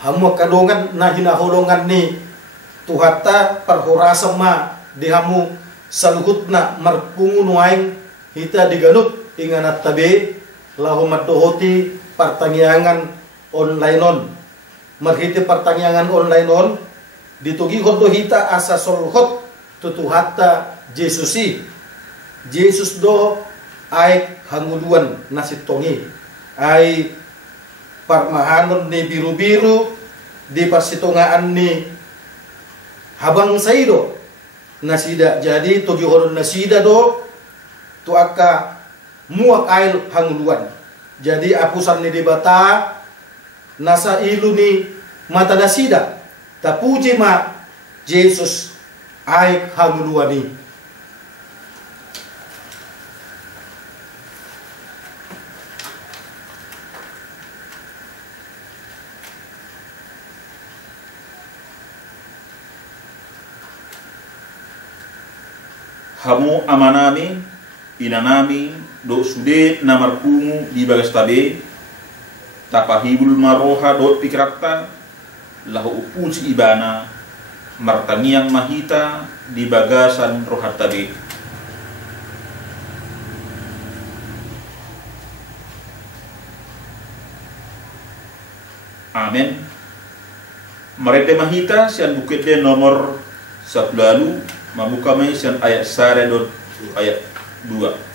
hamu kadongan na hinahulungan ni tuhata parhurasa ma dihamu saluhutna marpungunuaing hita diganut inganat tabi lahumat dohoti pertangyangan online on marhiti pertangyangan online on ditugi hodo hita asa solhot tutuhata Jesusi Jesus do ay hanguluan nasitongi ay parmahanon ni biru-biru di pasitungaan ni habang saido nasida jadi tugi horon nasida do tu aka muak ail hanguluan jadi apusan ni dibata nasa ilu ni mata nasida tapuji ma Jesus ay hanguluan ni hamu amanami inanami do sude namarpungu di bagas tabe tapahibul maroha do pikirakta lahu upuji ibana martangiang mahita di bagasan rohat tabe amen marete mahita sian bukit de nomor 10 mamuka may siyan ayat sare dot ayat 2.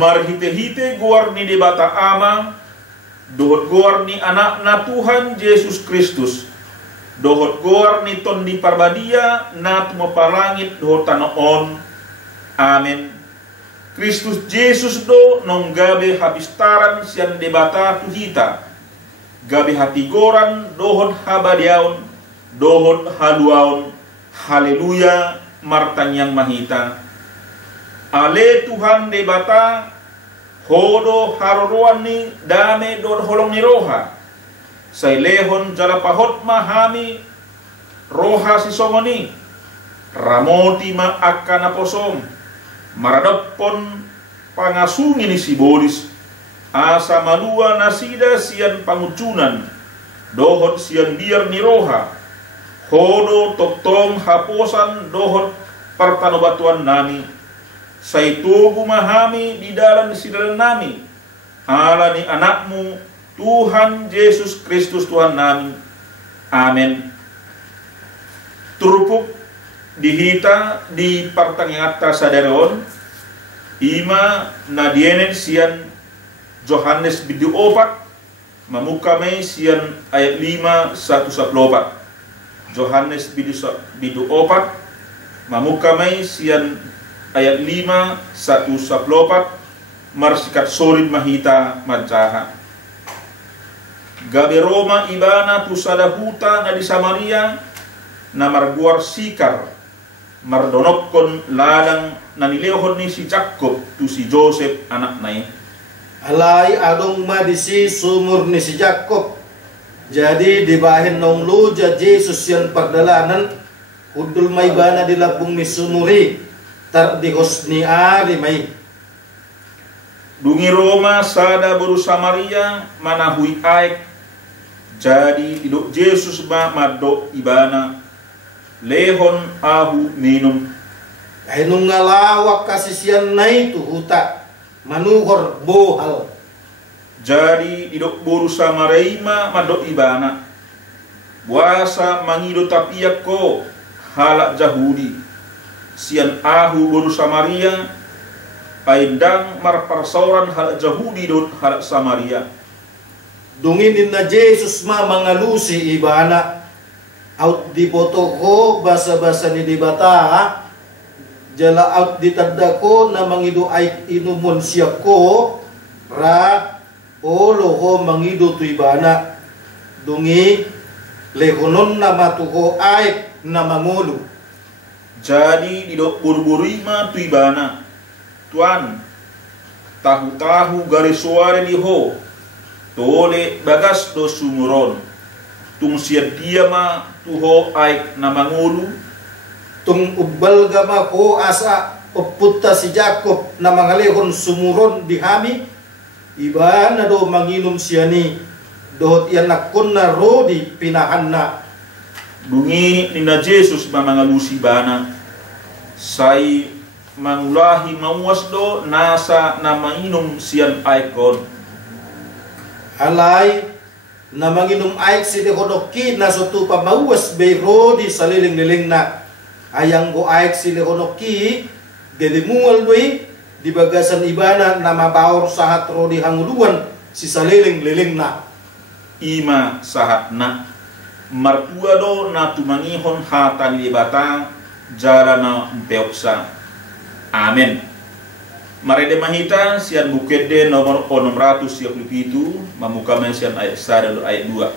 Marhite-hite guar ni debata ama dohot guar ni anak na Tuhan Yesus Kristus dohot guar ni ton di parbadia na tumapalangit dohot tanoon amen Kristus Yesus do nong gabe habistaran sian debata tuhita gabe hatigoran dohot habadiaon dohot haluaon haleluya martanyang mahita ale Tuhan debata hodo haruruan ni dame do holong ni roha say lehon jalapahot mahami roha si somoni ramoti ma akana posom maradapon pangasungi ni si bolis asa malua nasida sian pangucunan dohot sian biar ni roha hodo toktong haposan dohot partanobatuan nami say tugu mahami di dalam sidalan nami ala ni anakmu Tuhan Yesus Kristus Tuhan nami amen turupuk dihita di partangata sadaron ima nadienen sian Johannes bidu opat mamukame sian ayat 5 1 Johannes bidu opat mamukame sian ayat 5 1 marsikat sorin mahita mancaha gabe Roma ibana pusada huta na di Samaria na marguar sikar mardonokon ladang na nilehon ni si Jacob tu si Joseph anak nai Alai adong ma disi sumur ni si Jacob. Jadi dibahin nong luja Jesus yang perdalanan udul may bana di labung ni sumuri tar di hosni ari may. Dungi Roma sada baru Samaria manahui aik. Jadi idok Jesus ba madok ibana lehon ahu minum. Ay nung ngalawak kasisian na ito huta manuhor bohal. Jadi idok boru Samaria madok ibana. Buasa mangido tapiak ko halak Jahudi. Sian ahu boru Samaria aindang marparsauran halak Jahudi dot halak Samaria. Dunginin na Jesus ma mangalusi ibana. Out di boto ko basa-basa ni dibata. Jala out di tanda ko na mangido ay inumun siya ko ra olo ko mangido tu ibana. Dungi lehonon na matuko ay na mangulo. Jadi didok buru-burima tu ibana. Tuan tahu-tahu garis suara di ho tole bagas do sumuron tung siya dia ma tuho ay na mangulu Tung ubal gama ko asa oputta si Jacob na mangalehon sumuron dihami iba na do manginom siya ni dohot yan nakon na rodi pinahan na. Dungi ni na Jesus mamangalusi bana say mangulahi mawas do nasa na mainom siyan aikon. Alay na manginom ay si Lehonoki na sotu pa mawas bay rodi sa liling-liling na ayang go ay si Lehonoki dedimungal doy di bagasan ibana na mabawor sahat rodi hanguluan si sa liling-liling na. Ima sahat na martua do na tumangihon hatan libata jara na umpeoksa. Amen. Marede mahita sian bukit de nomor 637 mamuka men sian ayat 1 dan ayat 2.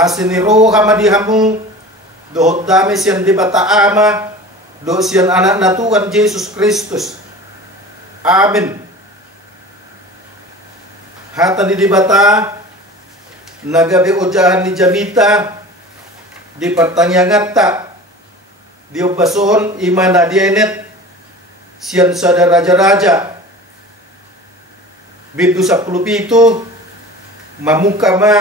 Asiniro hamadihamu dohot dami siyan di bata ama do siyan anak na Tuhan Jesus Kristus. Amin. Hatan di bata nagabi ujahan ni Jamita di pertanyaan ta di obason imana dienet siyan sada raja-raja bidu 10 pitu mamuka ma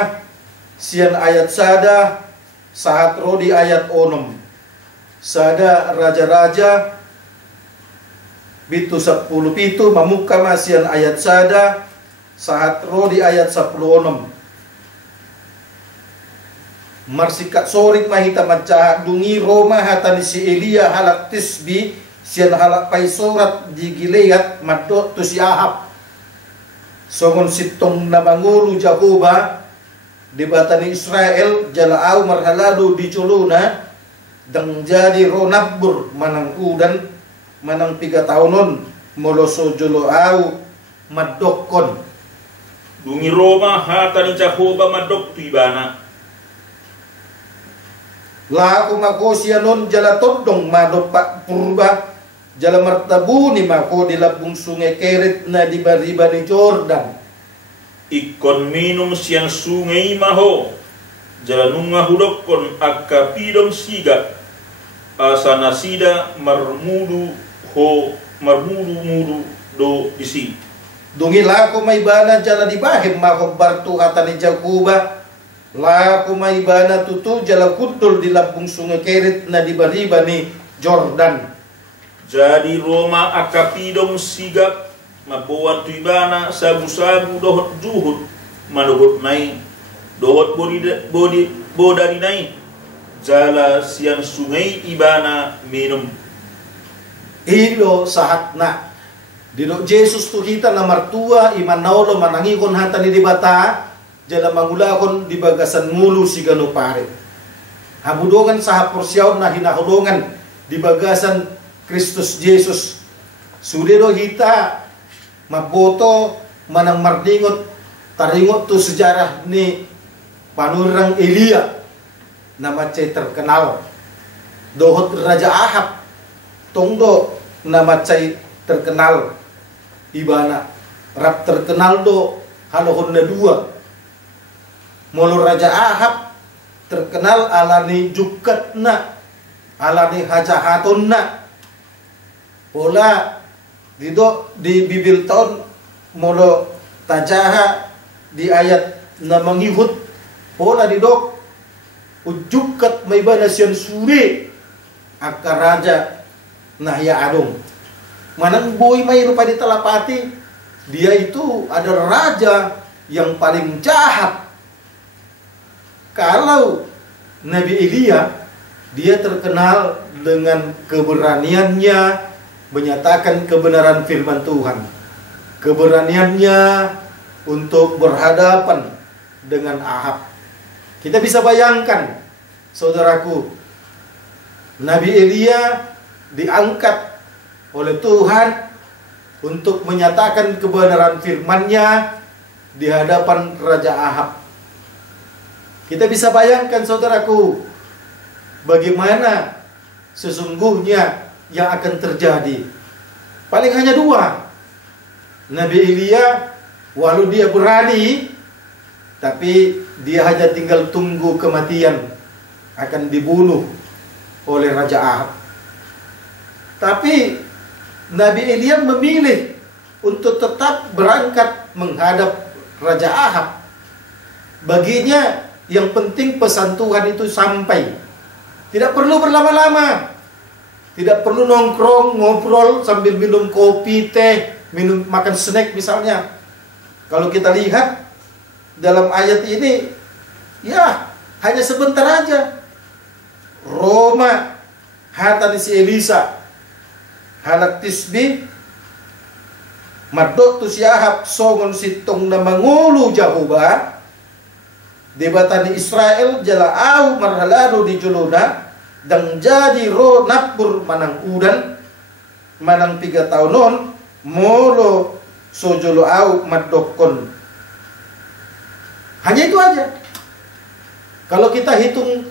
sian ayat sada sahat rodi ayat onom sada raja-raja bitu 10 pitu mamuka ma sian ayat sada sahat rodi ayat 10 onom marsikat sorik mahita macahat dungi Roma hatani si Elia halak tisbi sian halak pay sorat di Gilead madot tu si Ahab songon sitong na mangulu Jakoba di batani Israel jalaaw marhalado di culuna dang jadi ronabur manang udan manang 3 tahunon moloso joloaw madokon Dungi Roma hata ni Jakoba madok tu ibana. La mako siya nun jala todong madok purba jala martabu ni mako di labung sungai Kerit na di bariba ni Jordan. Ikon minum siang sungai maho jala nunga hudokon akapidong siga asana sida marmudu mudu do isi. Dungi lako may bana jala di bahim mako bartu hata ni Jakoba. Lako may bana tutu jala kudul di labung sungai Kerit na di bariba ni Jordan. Jadi Roma akapidong sigap mabuan tu ibana sabu-sabu dohot juhud manugot nai dohot bodari nai jala siang sungai ibana minum Ilo sahat na dino Jesus tu kita na martua iman naulo manangikon hata ni dibata jala mangulakon di bagasan mulu si gano pare. Habudongan sa haporsyaw na hinahulungan di bagasan Kristus Jesus. Sudero kita maboto manang mardingot taringot tu sejarah ni panurang Elia na macay terkenal. Dohot Raja Ahab tongdo na macay terkenal. Ibana rap terkenal do halohon na 2. Molo Raja Ahab terkenal alani jukat na alani hajahaton na pola dido di bibil taon molo tajaha di ayat na manghihut pola didok ujukat may ba nasyon suri akka raja nahya adong manang boy may rupa di talapati dia itu adalah raja yang paling jahat. Kalau Nabi Elia dia terkenal dengan keberaniannya menyatakan kebenaran firman Tuhan. Keberaniannya untuk berhadapan dengan Ahab. Kita bisa bayangkan, saudaraku, Nabi Elia diangkat oleh Tuhan untuk menyatakan kebenaran firman-Nya di hadapan Raja Ahab. Kita bisa bayangkan, saudaraku, bagaimana sesungguhnya yang akan terjadi. Paling hanya 2. Nabi Elia, walau dia berani, tapi dia hanya tinggal tunggu kematian, akan dibunuh oleh Raja Ahab. Tapi Nabi Elia memilih untuk tetap berangkat menghadap Raja Ahab. Baginya yang penting pesan Tuhan itu sampai. Tidak perlu berlama-lama. Tidak perlu nongkrong, ngobrol sambil minum kopi, teh, makan snack misalnya. Kalau kita lihat dalam ayat ini, ya hanya sebentar aja. Roma hatan si Elisa halak tisbi madot tu si Ahab songon sitong na mangulu Jahoba debatani Israel jalaaw marhalado di juluna dang jadi ro napur manang udan manang 3 tahunon molo sojolo au madokon. Hanya itu aja. Kalau kita hitung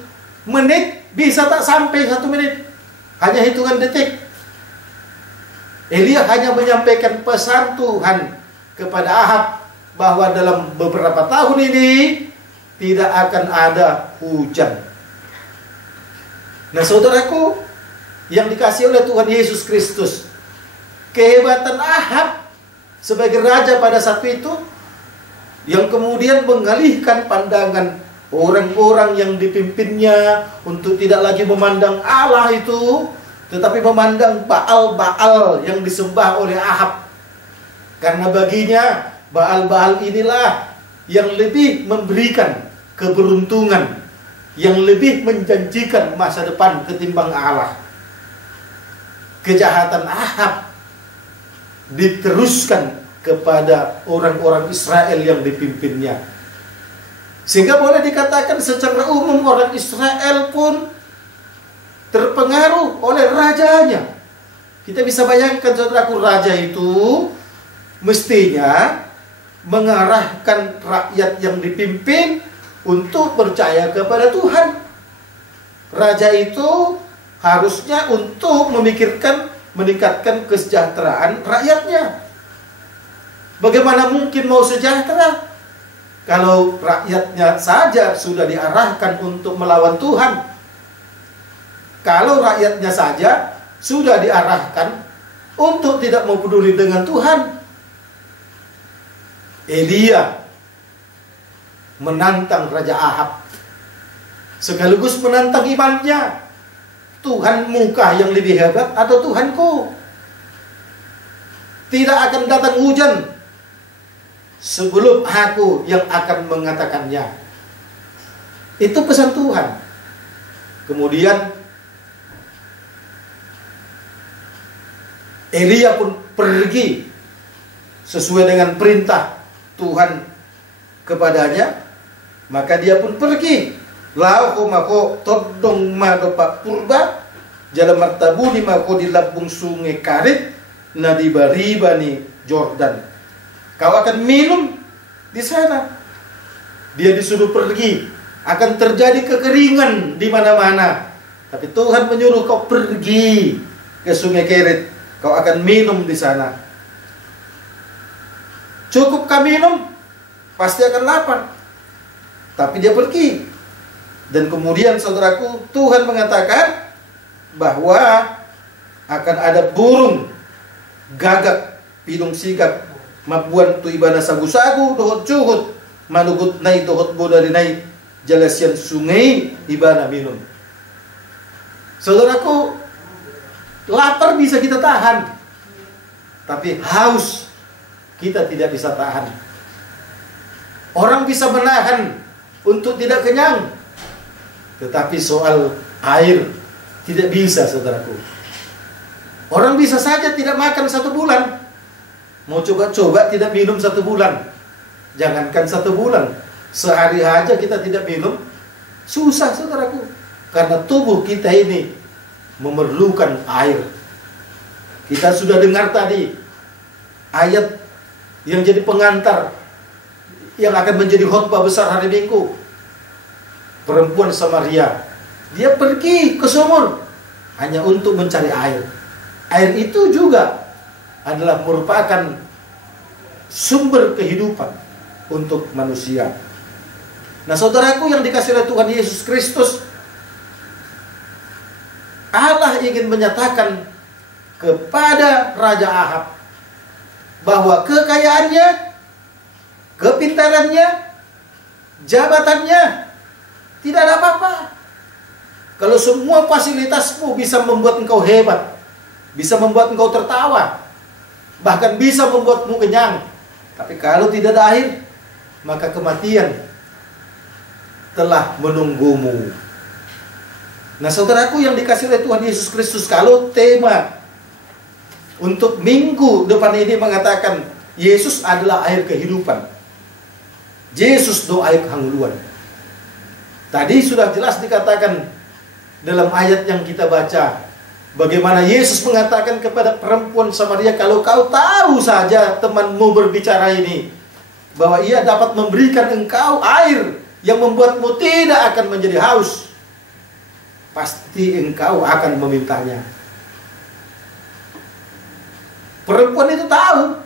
menit bisa tak sampai 1 menit, hanya hitungan detik. Elia hanya menyampaikan pesan Tuhan kepada Ahab bahwa dalam beberapa tahun ini tidak akan ada hujan. Nah, saudaraku yang dikasih oleh Tuhan Yesus Kristus, kehebatan Ahab sebagai raja pada saat itu yang kemudian mengalihkan pandangan orang-orang yang dipimpinnya untuk tidak lagi memandang Allah itu, tetapi memandang Baal-Baal yang disembah oleh Ahab. Karena baginya Baal-Baal inilah yang lebih memberikan keberuntungan, yang lebih menjanjikan masa depan ketimbang Allah. Kejahatan Ahab diteruskan kepada orang-orang Israel yang dipimpinnya. Sehingga boleh dikatakan secara umum orang Israel pun terpengaruh oleh rajanya. Kita bisa bayangkan saudaraku, raja itu mestinya mengarahkan rakyat yang dipimpin untuk percaya kepada Tuhan. Raja itu harusnya untuk memikirkan meningkatkan kesejahteraan rakyatnya. Bagaimana mungkin mau sejahtera kalau rakyatnya saja sudah diarahkan untuk melawan Tuhan? Kalau rakyatnya saja sudah diarahkan untuk tidak mau peduli dengan Tuhan. Elia menantang Raja Ahab, sekaligus menantang imannya. Tuhanmu kah yang lebih hebat atau Tuhanku? Tidak akan datang hujan sebelum aku yang akan mengatakannya. Itu pesan Tuhan. Kemudian Elia pun pergi sesuai dengan perintah Tuhan kepadanya. Maka dia pun pergi. Lau mako todong madopa purba jalan martabuni mako di labung sungai Karit na di baribani Jordan. Kau akan minum di sana. Dia disuruh pergi. Akan terjadi kekeringan di mana-mana. Tapi Tuhan menyuruh kau pergi ke sungai Kerit. Kau akan minum di sana. Cukup kau minum, pasti akan lapar. Tapi dia pergi. Dan kemudian saudaraku, Tuhan mengatakan bahwa akan ada burung gagak pidung sigap mabuan tu ibana sagu-sagu dohot cuhut manugut nai dohot bodari nai jalasian sungai ibana minum. Saudaraku, lapar bisa kita tahan, tapi haus kita tidak bisa tahan. Orang bisa menahan untuk tidak kenyang, tetapi soal air tidak bisa, saudaraku. Orang bisa saja tidak makan 1 bulan. Mau coba-coba tidak minum 1 bulan. Jangankan 1 bulan, sehari aja kita tidak minum, susah, saudaraku. Karena tubuh kita ini memerlukan air. Kita sudah dengar tadi ayat yang jadi pengantar yang akan menjadi khotbah besar hari Minggu. Perempuan Samaria, dia pergi ke sumur hanya untuk mencari air. Air itu juga adalah merupakan sumber kehidupan untuk manusia. Nah, saudaraku yang dikasihi oleh Tuhan Yesus Kristus, Allah ingin menyatakan kepada Raja Ahab bahwa kekayaannya, kepintarannya, jabatannya tidak ada apa-apa. Kalau semua fasilitasmu bisa membuat engkau hebat, bisa membuat engkau tertawa, bahkan bisa membuatmu kenyang, tapi kalau tidak ada air, maka kematian telah menunggumu. Nah, saudaraku yang dikasihi oleh Tuhan Yesus Kristus, kalau tema untuk minggu depan ini mengatakan Yesus adalah air kehidupan, Yesus do air hangluan. Tadi sudah jelas dikatakan dalam ayat yang kita baca, bagaimana Yesus mengatakan kepada perempuan Samaria, kalau kau tahu saja temanmu berbicara ini, bahwa ia dapat memberikan engkau air yang membuatmu tidak akan menjadi haus, pasti engkau akan memintanya. Perempuan itu tahu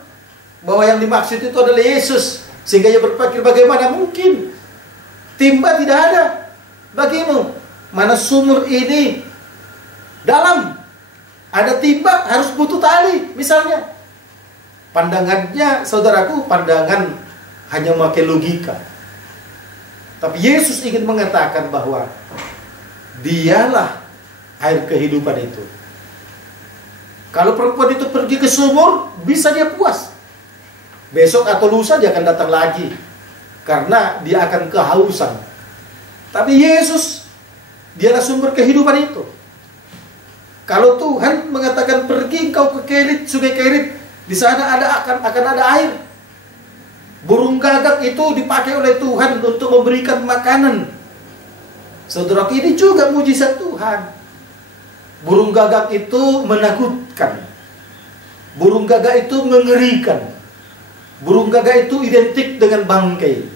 bahwa yang dimaksud itu adalah Yesus, sehingga ia berpikir, bagaimana mungkin timba tidak ada bagimu, mana sumur ini dalam, ada timba harus butuh tali misalnya. Pandangannya, saudaraku, pandangan hanya memakai logika. Tapi Yesus ingin mengatakan bahwa dialah air kehidupan itu. Kalau perempuan itu pergi ke sumur, bisa dia puas. Besok atau lusa dia akan datang lagi, karena dia akan kehausan. Tapi Yesus, dialah sumber kehidupan itu. Kalau Tuhan mengatakan pergi engkau ke Kerit, sungai Kerit, Di sana akan ada air. Burung gagak itu dipakai oleh Tuhan untuk memberikan makanan. Saudara, ini juga mujizat Tuhan. Burung gagak itu menakutkan. Burung gagak itu mengerikan. Burung gagak itu identik dengan bangkai.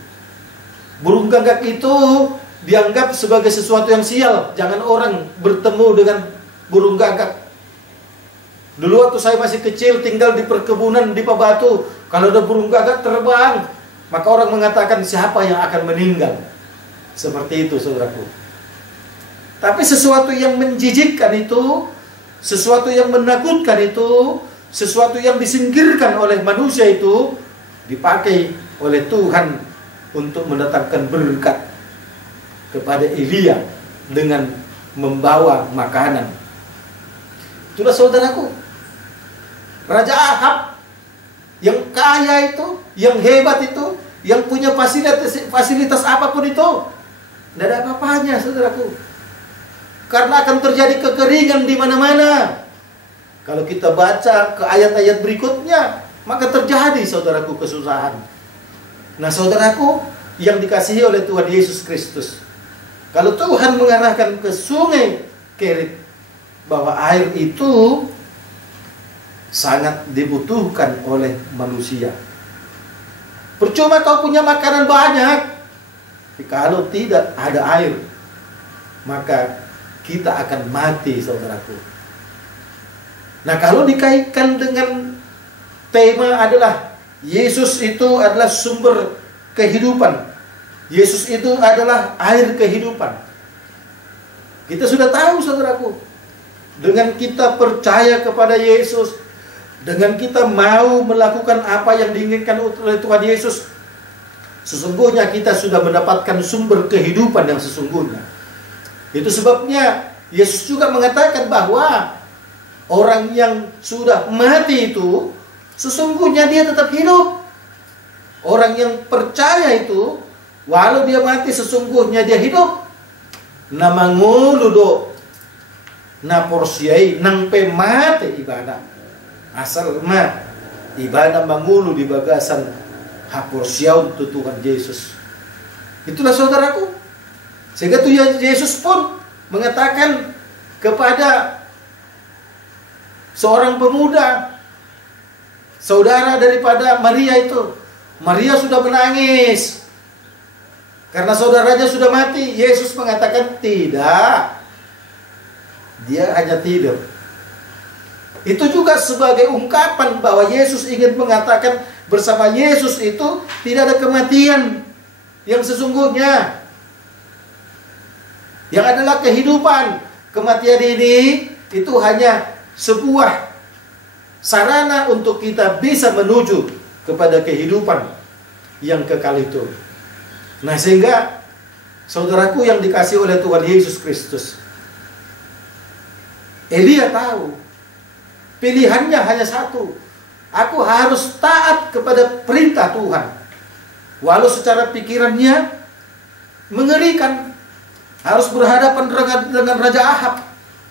Burung gagak itu dianggap sebagai sesuatu yang sial. Jangan orang bertemu dengan burung gagak. Dulu waktu saya masih kecil tinggal di perkebunan di Pabatu, kalau ada burung gagak terbang, maka orang mengatakan siapa yang akan meninggal. Seperti itu, saudaraku. Tapi sesuatu yang menjijikkan itu, sesuatu yang menakutkan itu, sesuatu yang disingkirkan oleh manusia itu dipakai oleh Tuhan untuk mendatangkan berkat kepada Elia dengan membawa makanan. Itulah saudaraku, Raja Ahab yang kaya itu, yang hebat itu, yang punya fasilitas apapun itu, tidak ada apa-apanya, saudaraku. Karena akan terjadi kekeringan di mana-mana. Kalau kita baca ke ayat-ayat berikutnya, maka terjadi, saudaraku, kesusahan. Nah, saudaraku, yang dikasihi oleh Tuhan Yesus Kristus, kalau Tuhan mengarahkan ke sungai Kerit, bahwa air itu sangat dibutuhkan oleh manusia. Percuma kau punya makanan banyak, tapi kalau tidak ada air, maka kita akan mati, saudaraku. Nah, kalau dikaitkan dengan tema adalah Yesus itu adalah sumber kehidupan. Yesus itu adalah air kehidupan. Kita sudah tahu, saudaraku, dengan kita percaya kepada Yesus, dengan kita mau melakukan apa yang diinginkan oleh Tuhan Yesus, sesungguhnya kita sudah mendapatkan sumber kehidupan yang sesungguhnya. Itu sebabnya Yesus juga mengatakan bahwa orang yang sudah mati itu sesungguhnya dia tetap hidup. Orang yang percaya itu walau dia mati sesungguhnya dia hidup. Na manguludo na porsiai nang pe mate ibadah. Asal ma ibadah mangulu di bagasan haporsiau tu Tuhan Yesus. Itulah saudaraku. Sehingga Tuhan Yesus pun mengatakan kepada seorang pemuda, saudara daripada Maria itu. Maria sudah menangis karena saudaranya sudah mati. Yesus mengatakan tidak, dia hanya tidur. Itu juga sebagai ungkapan bahwa Yesus ingin mengatakan bersama Yesus itu tidak ada kematian yang sesungguhnya, yang adalah kehidupan. Kematian ini itu hanya sebuah sarana untuk kita bisa menuju kepada kehidupan yang kekal itu. Nah, sehingga saudaraku yang dikasihi oleh Tuhan Yesus Kristus, Elia tahu pilihannya hanya satu. Aku harus taat kepada perintah Tuhan, walau secara pikirannya mengerikan. Harus berhadapan dengan Raja Ahab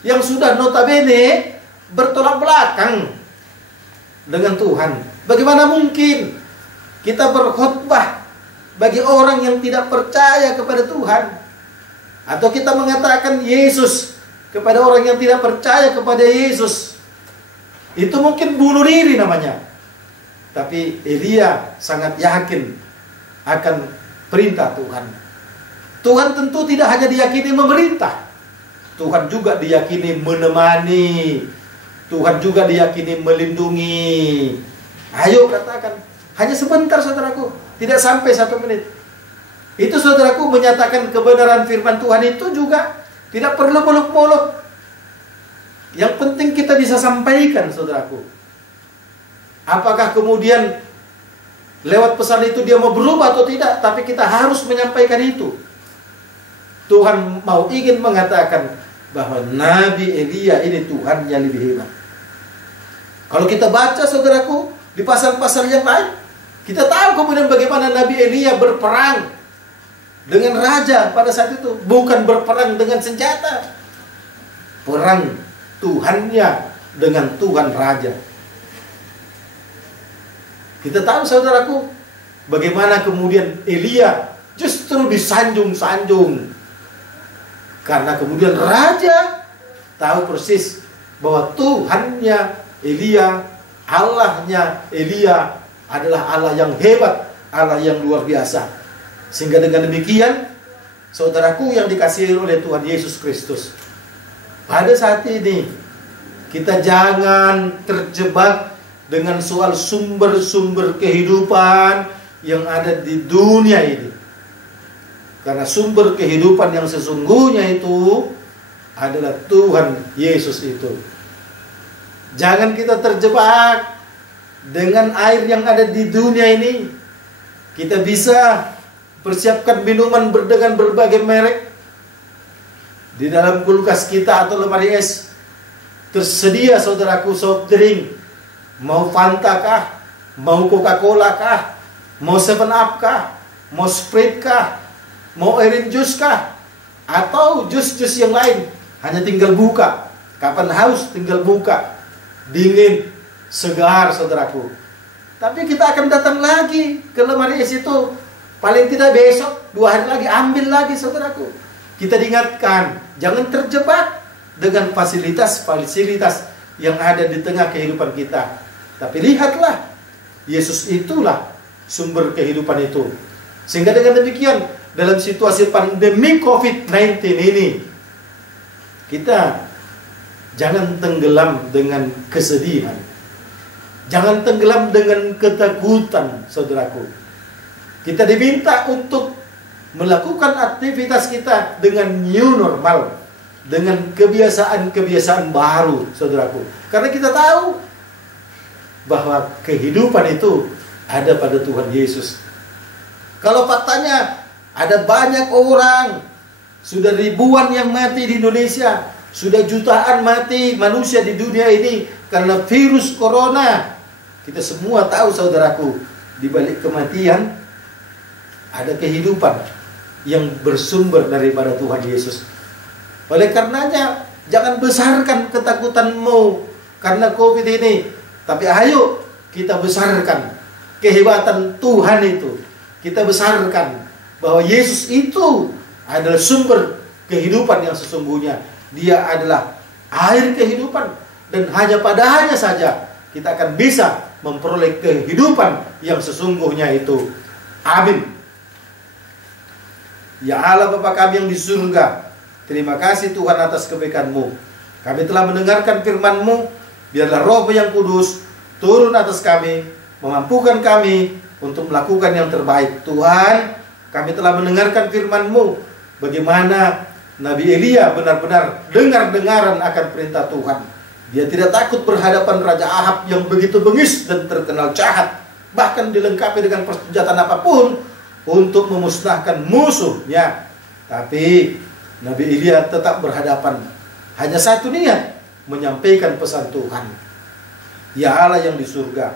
yang sudah notabene bertolak belakang dengan Tuhan. Bagaimana mungkin kita berkhotbah bagi orang yang tidak percaya kepada Tuhan, atau kita mengatakan Yesus kepada orang yang tidak percaya kepada Yesus? Itu mungkin bunuh diri namanya. Tapi Elia sangat yakin akan perintah Tuhan. Tuhan tentu tidak hanya diyakini memerintah, Tuhan juga diyakini menemani, Tuhan juga diyakini melindungi. Ayo katakan, hanya sebentar saudaraku, tidak sampai 1 menit. Itu saudaraku menyatakan kebenaran firman Tuhan itu juga tidak perlu muluk-muluk. Yang penting kita bisa sampaikan, saudaraku. Apakah kemudian lewat pesan itu dia mau berubah atau tidak, tapi kita harus menyampaikan itu. Tuhan mau ingin mengatakan bahwa Nabi Elia ini Tuhan yang lebih hebat. Kalau kita baca saudaraku di pasal-pasal yang lain, kita tahu kemudian bagaimana Nabi Elia berperang dengan raja pada saat itu. Bukan berperang dengan senjata, perang Tuhannya dengan Tuhan raja. Kita tahu saudaraku, bagaimana kemudian Elia justru disanjung-sanjung. Karena kemudian raja tahu persis bahwa Tuhannya Elia, Allahnya Elia adalah Allah yang hebat, Allah yang luar biasa. Sehingga dengan demikian, saudaraku yang dikasihi oleh Tuhan Yesus Kristus, pada saat ini kita jangan terjebak dengan soal sumber-sumber kehidupan yang ada di dunia ini. Karena sumber kehidupan yang sesungguhnya itu adalah Tuhan Yesus itu. Jangan kita terjebak dengan air yang ada di dunia ini. Kita bisa persiapkan minuman dengan berbagai merek. Di dalam kulkas kita atau lemari es tersedia saudaraku soft drink. Mau Fanta kah? Mau Coca-Cola kah? Mau 7-Up kah? Mau Sprite kah? Mau orange juice kah? Atau jus-jus yang lain? Hanya tinggal buka. Kapan haus tinggal buka. Dingin, segar saudaraku. Tapi kita akan datang lagi ke lemari es itu. Paling tidak besok, 2 hari lagi, ambil lagi saudaraku. Kita diingatkan, jangan terjebak dengan fasilitas-fasilitas yang ada di tengah kehidupan kita. Tapi lihatlah, Yesus itulah sumber kehidupan itu. Sehingga dengan demikian, dalam situasi pandemi COVID-19 ini, kita jangan tenggelam dengan kesedihan. Jangan tenggelam dengan ketakutan, saudaraku. Kita diminta untuk melakukan aktivitas kita dengan new normal, dengan kebiasaan-kebiasaan baru, saudaraku. Karena kita tahu bahwa kehidupan itu ada pada Tuhan Yesus. Kalau faktanya ada banyak orang, sudah ribuan yang mati di Indonesia, sudah jutaan mati manusia di dunia ini karena virus corona. Kita semua tahu saudaraku, di balik kematian ada kehidupan yang bersumber daripada Tuhan Yesus. Oleh karenanya, jangan besarkan ketakutanmu karena COVID ini. Tapi ayo kita besarkan kehebatan Tuhan itu. Kita besarkan bahwa Yesus itu adalah sumber kehidupan yang sesungguhnya. Dia adalah air kehidupan. Dan hanya padanya saja kita akan bisa memperoleh kehidupan yang sesungguhnya itu. Amin. Ya Allah Bapa kami yang di surga, terima kasih Tuhan atas kebaikan-Mu. Kami telah mendengarkan firman-Mu. Biarlah Roh-Mu yang kudus turun atas kami, memampukan kami untuk melakukan yang terbaik. Tuhan, kami telah mendengarkan firman-Mu, bagaimana Nabi Elia benar-benar dengar-dengaran akan perintah Tuhan. Dia tidak takut berhadapan Raja Ahab yang begitu bengis dan terkenal jahat, bahkan dilengkapi dengan persenjataan apapun untuk memusnahkan musuhnya. Tapi Nabi Elia tetap berhadapan, hanya satu niat, menyampaikan pesan Tuhan. Ya Allah yang di surga,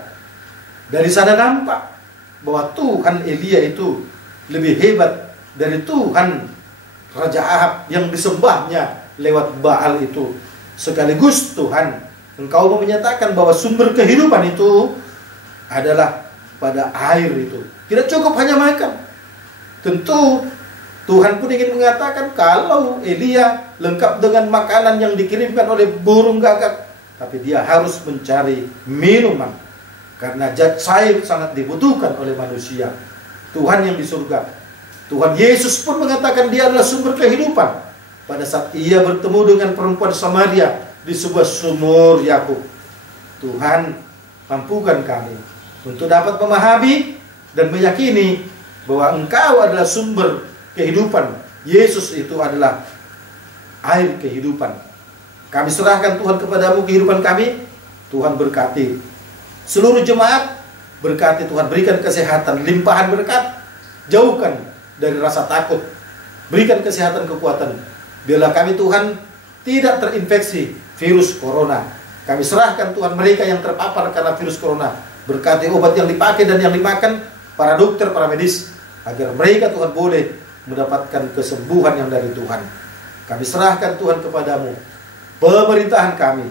dari sana nampak bahwa Tuhan Elia itu lebih hebat dari Tuhan Raja Ahab yang disembahnya lewat Baal itu. Sekaligus Tuhan, Engkau mau menyatakan bahwa sumber kehidupan itu adalah pada air itu. Tidak cukup hanya makan. Tentu Tuhan pun ingin mengatakan kalau Elia lengkap dengan makanan yang dikirimkan oleh burung gagak, tapi dia harus mencari minuman. Karena zat air sangat dibutuhkan oleh manusia. Tuhan yang di surga, Tuhan Yesus pun mengatakan dia adalah sumber kehidupan. Pada saat ia bertemu dengan perempuan Samaria di sebuah sumur Yakub. Tuhan, mampukan kami untuk dapat memahami dan meyakini bahwa Engkau adalah sumber kehidupan. Yesus itu adalah air kehidupan. Kami serahkan Tuhan kepadamu kehidupan kami. Tuhan berkati seluruh jemaat, berkati Tuhan, berikan kesehatan, limpahan berkat, jauhkan dari rasa takut, berikan kesehatan, kekuatan. Biarlah kami Tuhan tidak terinfeksi virus corona. Kami serahkan Tuhan mereka yang terpapar karena virus corona, berkati obat yang dipakai dan yang dimakan, para dokter, para medis, agar mereka Tuhan boleh mendapatkan kesembuhan yang dari Tuhan. Kami serahkan Tuhan kepadamu pemerintahan kami,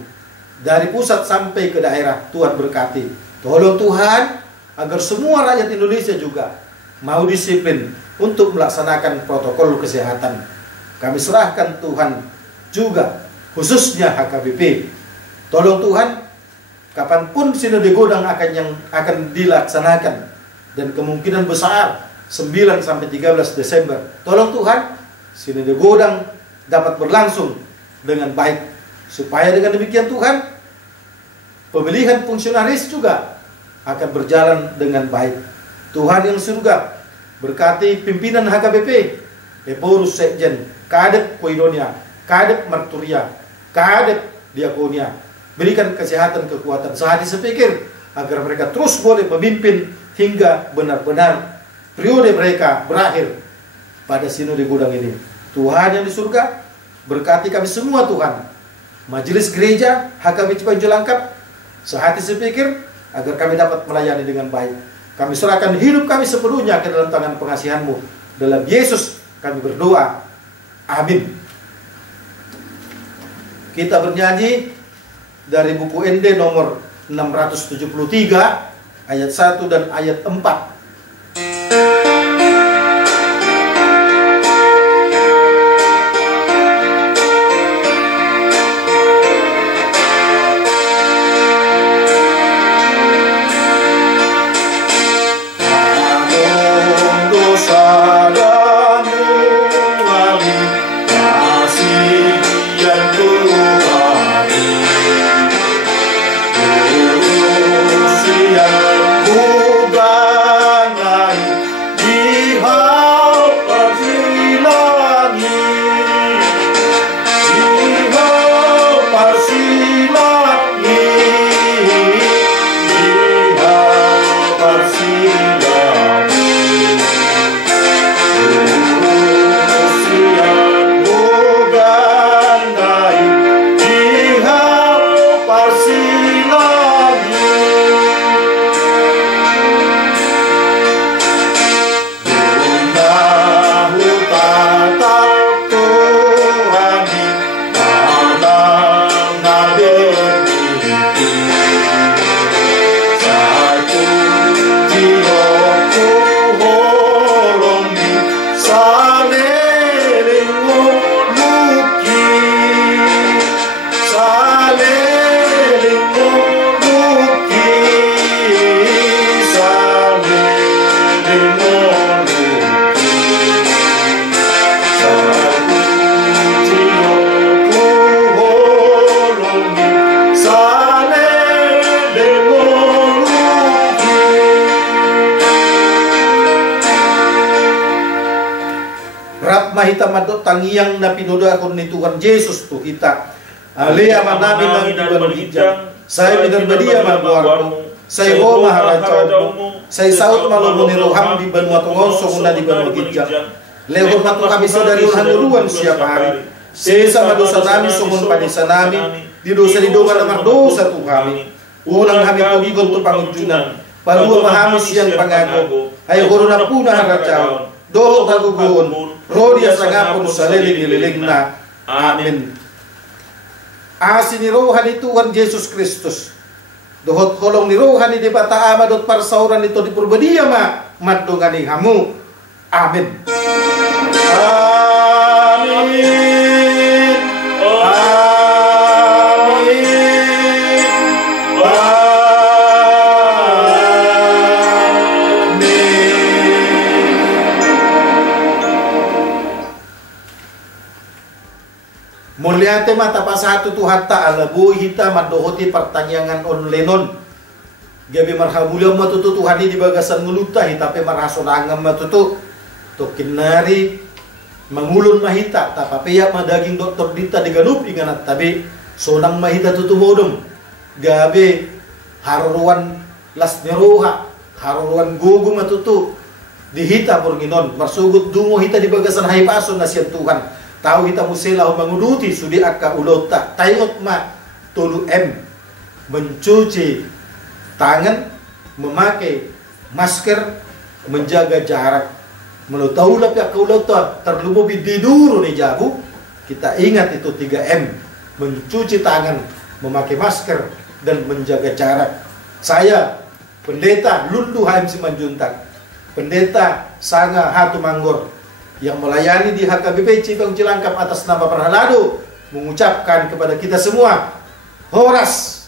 dari pusat sampai ke daerah. Tuhan berkati. Tolong Tuhan, agar semua rakyat Indonesia juga mau disiplin untuk melaksanakan protokol kesehatan. Kami serahkan Tuhan juga, khususnya HKBP. Tolong Tuhan, kapanpun Sinode Godang akan dilaksanakan, dan kemungkinan besar 9 sampai 13 Desember. Tolong Tuhan, Sinode Godang dapat berlangsung dengan baik, supaya dengan demikian Tuhan, pemilihan fungsionaris juga akan berjalan dengan baik. Tuhan yang surga berkati pimpinan HKBP, Eporus Sekjen, Kadep Koinonia, Kadep Marturia, Kadep Diakonia. Berikan kesehatan, kekuatan, sehati sepikir, agar mereka terus boleh memimpin hingga benar-benar periode mereka berakhir pada Sinode Godang ini. Tuhan yang di surga berkati kami semua Tuhan. Majelis gereja HKBP Cipanju Langkap, sehati sepikir, agar kami dapat melayani dengan baik. Kami serahkan hidup kami sepenuhnya ke dalam tangan pengasihan-Mu. Dalam Yesus kami berdoa. Amin. Kita bernyanyi dari buku ND nomor 673 ayat 1 dan ayat 4. Mahita madot tangiang na pinuda ko ni Tuhan Yesus tu kita. Alea manami nang dibanujang. Saya binarbadia mabuarmu. Saya ho maharajaumu. Saya saut malumu ni roham di banua tungonso muna di banua gijang. Lehor matu kami sadari hanuluan siapa hari. Sesa madosa nami sungun padisa nami. Di dosa didongan namar dosa tu kami. Ulang kami pugigon tu pangujunan. Palua mahamis yang pangago. Ay horona puna harajau. Doho kagugun. Rodia sangapun salili nililing na. Amin. Asin ni rohan ni Tuhan Yesus Kristus. Dohot kolong ni rohan ni debata ama dot parsauran ito di purbadia ma. Madungan ni hamu. Amin. Amin. Mulyate mata pasatu tu hatta alabu hita madohoti pertanyaan onlenon. Gabi marhamulia matutu Tuhan di bagasan nguluta hitape marhasonangam matutu. Tokinari mangulun mahita tapapeya madaging doktor dita diganup inganat tabi sonang mahita tutu modom. Gabi haruan las neroha haruan gugu matutu dihita purginon marsugut dungo hita di bagasan haipason nasian Tuhan. Tahu kita musela menguduti sudi akka ulota tayot ma tulu mencuci tangan, memakai masker, menjaga jarak. Melutau lah pihak ulota terlubuh di dulu nih jabu. Kita ingat itu 3M, mencuci tangan, memakai masker dan menjaga jarak. Saya Pendeta Lundu Haim Simanjuntak, Pendeta Sanga Hatu Manggor, yang melayani di HKBP Cipang Cilangkap atas nama Prahalado, mengucapkan kepada kita semua, Horas